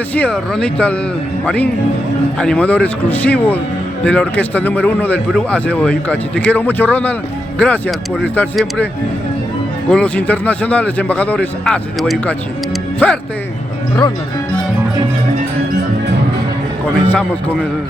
decía Ronita Marín, animador exclusivo de la orquesta número 1 del Perú, AC de Guayucachi. Te quiero mucho, Ronald. Gracias por estar siempre con los internacionales embajadores AC de Guayucachi. ¡Suerte, Ronald! Comenzamos con el...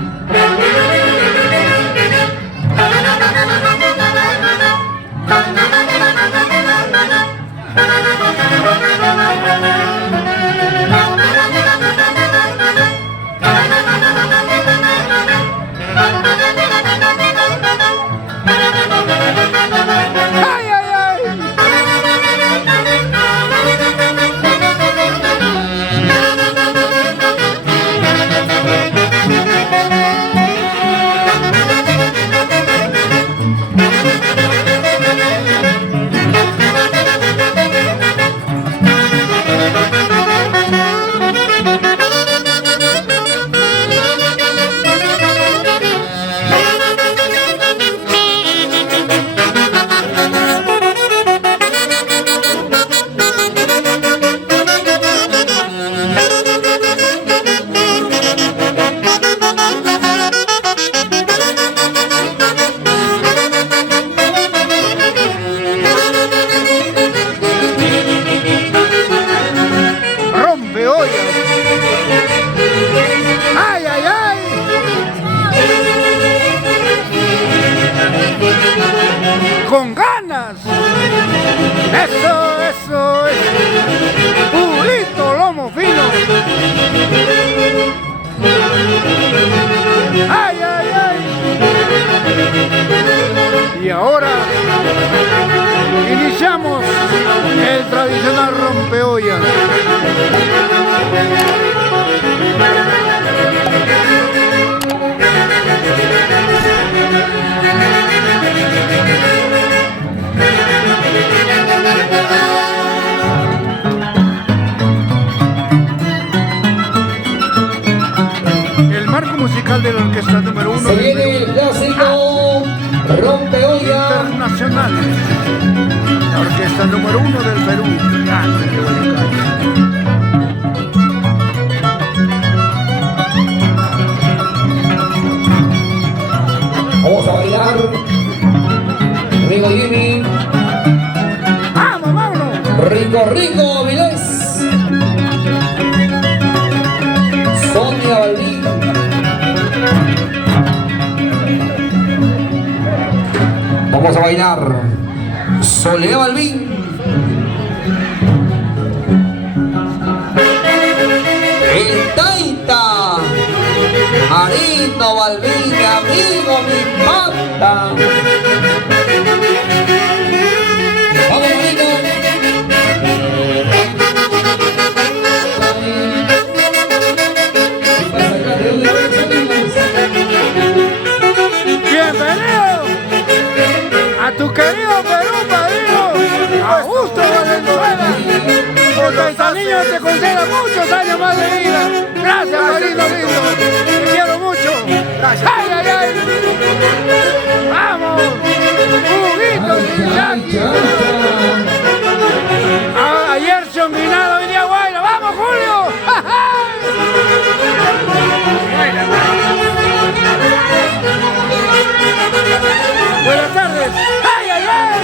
¡Con ganas! ¡Eso, eso es! ¡Purito lomo fino! ¡Ay, ay, ay! Y ahora iniciamos el tradicional rompeollas. El marco musical de la orquesta número 1 se viene el clásico rompeollas internacionales. La orquesta número 1 del Perú. Vamos a bailar. Rico Jimmy. ¡Vamos, vámonos! Rico, Rico, Vilés. Sonia Balbín. Vamos a bailar. Soledad Balbín. El Taita. Marito Balbín, mi amigo, mi pata. Vamos, Marito. Bienvenido a tu querido Perú, padrino Augusto Valenzuela. Porque esta niña te conceda muchos años más de vida. Gracias, padrino lindo. Te quiero mucho. ¡Ay, ay, ay! ¡Vamos! ¡Juguito, ayer se onguinado, hoy día guayna. ¡Vamos, Julio! Buenas tardes. ¡Ay, ay, ay!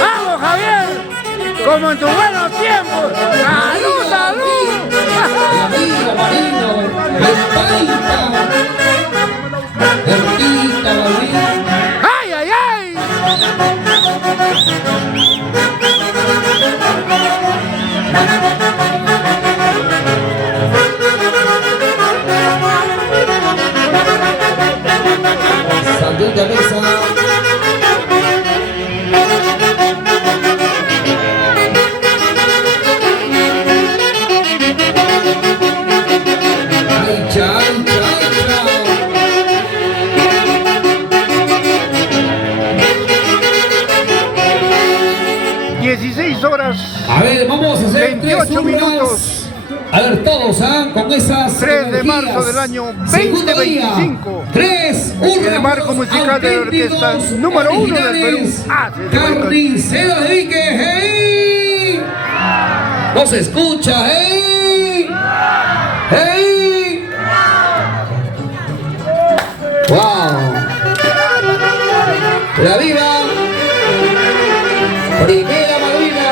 ¡Vamos, Javier! Como en tus buenos tiempos. ¡Salud, salud! Amigo Marino, el Taita. Erquita Balbín. ¡Ay, ay, ay! Sandita Mesa. Ay, ay, ay. 16 horas. A ver, vamos a hacer 28 3 minutos. A ver, todos, con esas 3 de energías. marzo del año Segundo día. 2025. 3, El marco musical de la orquesta número 1 del Perú. Carnicero de Vique, hey. No se escucha, hey. Hey. Wow. La viva. Primera madrina.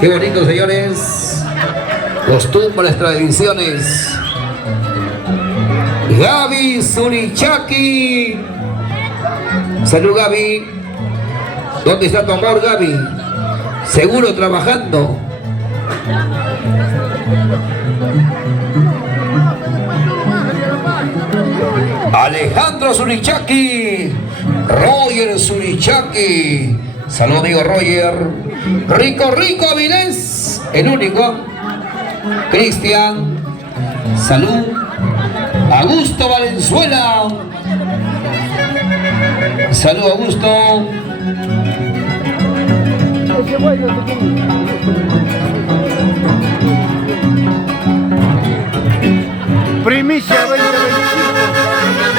Qué bonito, señores. Costumbre, las tradiciones. Gaby Surichaki. Salud, Gaby. ¿Dónde está tu amor, Gaby? Seguro trabajando. Alejandro Surichaki. Roger Surichaki. Salud, amigo Roger. Rico Avilés, el único. Cristian. Salud. Augusto Valenzuela. Salud, Augusto. Primicia 2025.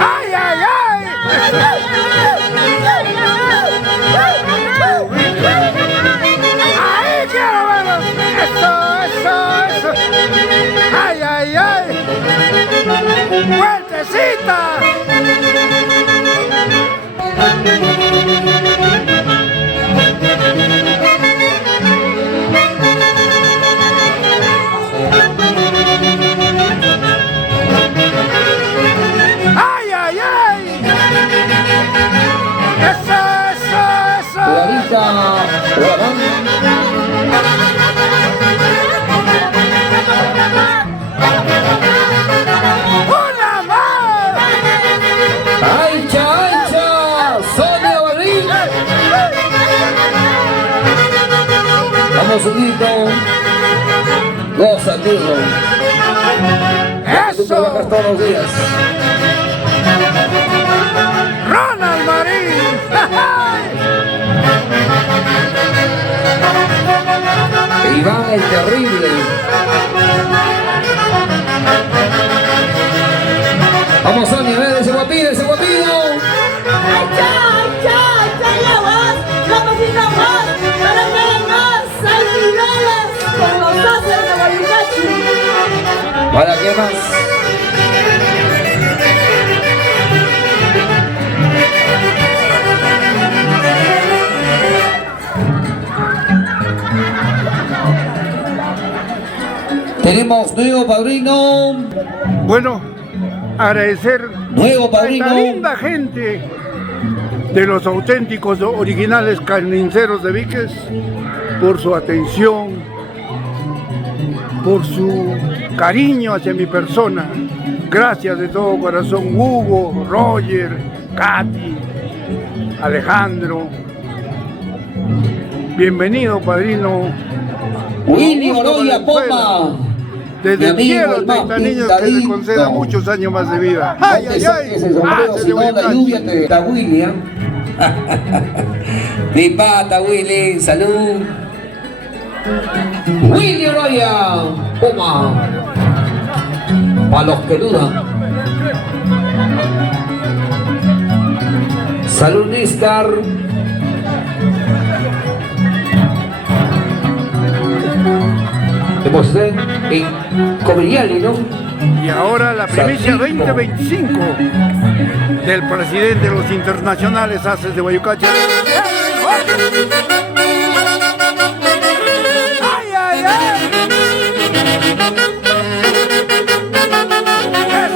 ¡Ay, ay, ay! ¡Ay, ay, ay! ¡Ahí quiero verlos! ¡Eso! ¡Ay, ay, ay! ¡Fuertecita! ¡Ay, ay, ay! ¡Eso! ¡Una más! Aicha, Sonia Barrín. Vamos unito. Goza, amigo. Tú trabajas todos los días. ¡Ronald Marín! Iván el Terrible. Vamos, Sonia, a ver ese guapillo, ese guapillo. ¿Para qué más? Tenemos nuevo padrino. Bueno, agradecer Nuevo a esta padrino. linda gente de los auténticos originales carniceros de Víquez por su atención, por su cariño hacia mi persona. Gracias de todo corazón, Hugo, Roger, Katy, Alejandro. Bienvenido, padrino. Willy Augusto Oroya Valenzuela. Poma. Desde Mi el amigo, cielo, el más 30 niños que le pintadito. conceda muchos años más de vida. ¡Ay, ay, ay! Ese sombrero, ¡Ah, si no la lluvia te da Willy, ¿eh? Mi pata, Willy, salud. Willy Oroya Poma. Para los que dudan. Salud, Nistar. Hemos en Cobriali, ¿no? Y ahora la primicia Sargento. 2025 del presidente de los internacionales Haces de Guayucacha. ¡Ay, ay, ay!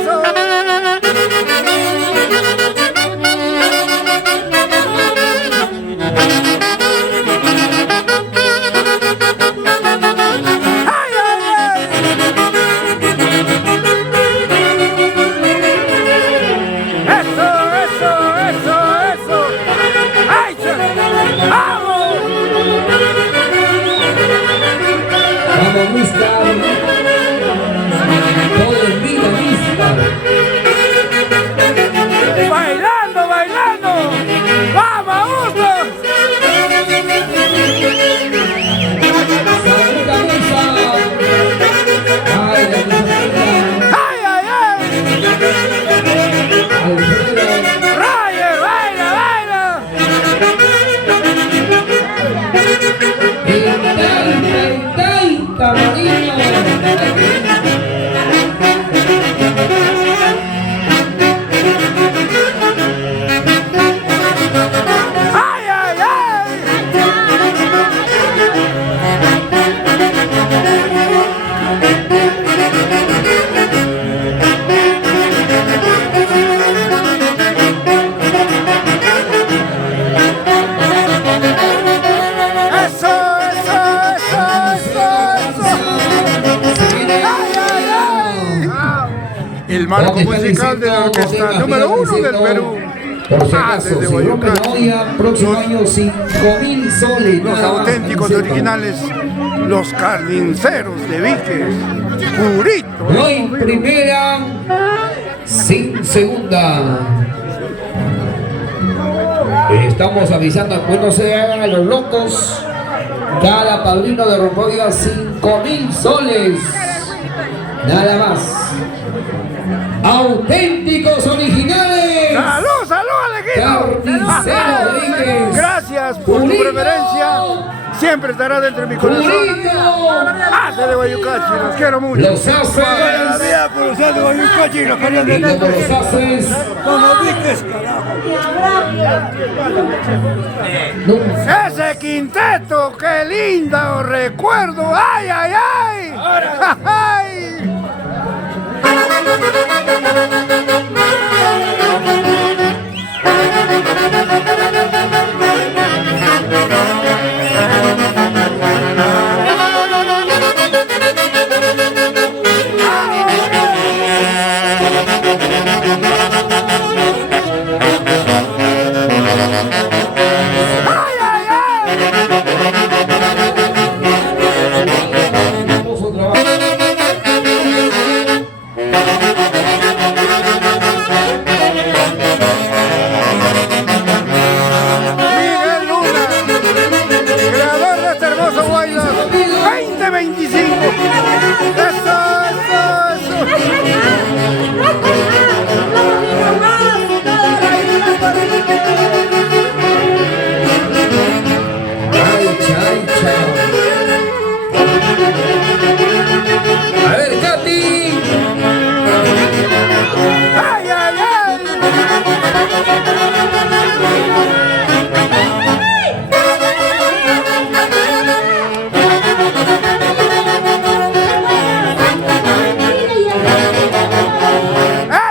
¡Eso! musical de la orquesta número 1 del Perú. Por si Ah, acaso, desde si rompe la Guayucán. olla, próximo Los- año 5.000 soles. Los nada más, auténticos en el centro. originales, los carniceros de Viques, purito. No hay primera, sin segunda. Estamos avisando que no se hagan a los locos. Cada padrino de Rompodia 5.000 soles. Nada más. Auténticos originales. ¡Salud, salud, Alejito! Carnicero de Viques. Gracias por tu Purito. preferencia. Siempre estará dentro de mi corazón. Purito. Hace de Guayucachi, los quiero mucho. Los haces. por los de Guayucachi, los quiero Y como los haces. Como Viques, Nunca. ese quinteto, qué lindo recuerdo. ¡Ay, ay, ay! ¡Ay! ¡Ay, ay, ay! Hermoso trabajo. Miguel Luna, creador de este hermoso baile 2025. Eso, eso, eso. Ay, chay, chay. A ver, Katy. ¡Ay, ay, ay!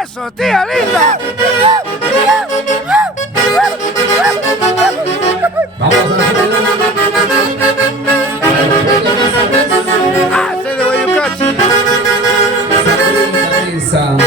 ¡Eso, tía linda! Vamos a hacer ¡Hace de Guayucachi! esa.